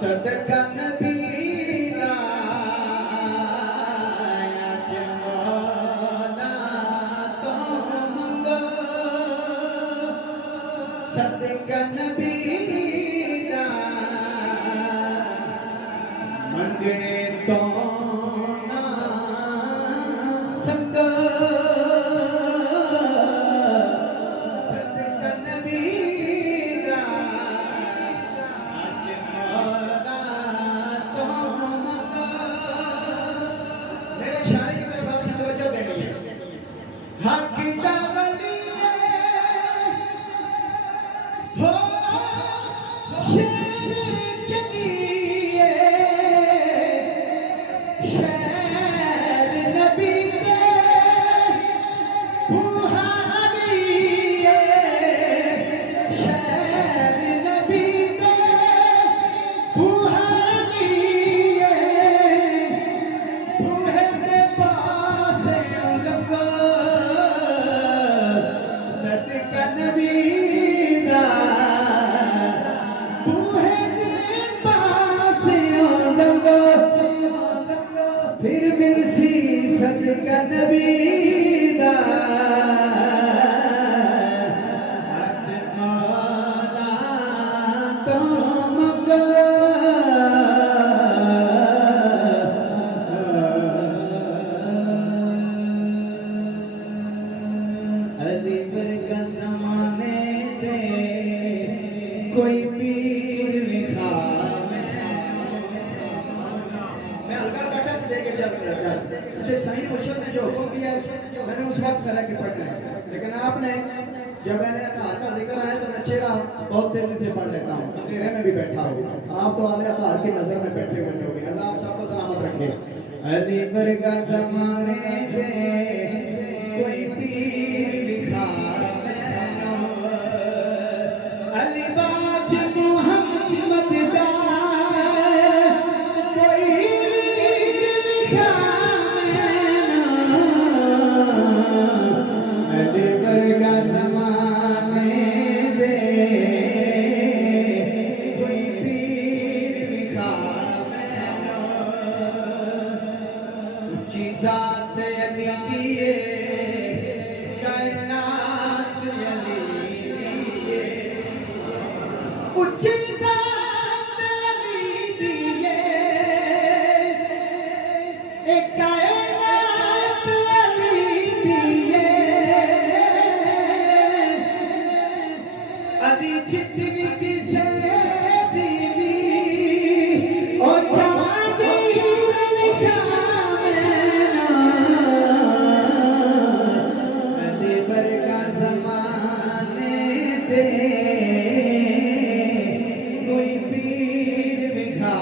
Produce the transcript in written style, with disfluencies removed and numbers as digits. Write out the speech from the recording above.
सदका नबी दा अज मौला तो मंगो सदका नबी दा मंगने तो ना संगो सदका नबी दा अज मौला तो मंगो। मेरे इशारे की तरफ आपकी तवज्जो देनी है। हक दा वली हो शेर जलिए शहर नबी दे बुहारिए शहर नबी दे बुहारिए बूहे दे पास लंगो सदका नबी दा बूहे दे पास लंगो फिर मिलसी सदका नबी दा अज मौला तो मंगो। अली वर्गा ज़माने दे कोई पीर विखा मैं हल्का बैठा लेके चल रहा मुझे साईं मुर्शिद ने जो हुक्म किया मैंने उस वक्त तरह के पढ़ना है, लेकिन आपने जब मैंने अतार का जिक्र आया तो मैं चेहरा बहुत तेजी से पढ़ लेता हूँ, अंधेरे में भी बैठा हूँ। आप तो आले अतार की नजर में बैठे हुए होंगे। अल्लाह आप सबको सलामत रखे। अली वर्गा ज़माने दे कोई पीर विखा मैनू अली बाज मोहम्मद दा कोई वीर विखा मैनू अली वर्गा ज़माने दे कोई पीर विखा मैनू उच्ची ज़ात अली दिए कायनात अली दिए उच्ची ज़ात अली दिए कायनात अली दिए अली जितनी किसे दीवी ओ चांदी विखा अली वर्गा ज़माने दे कोई पीर विखा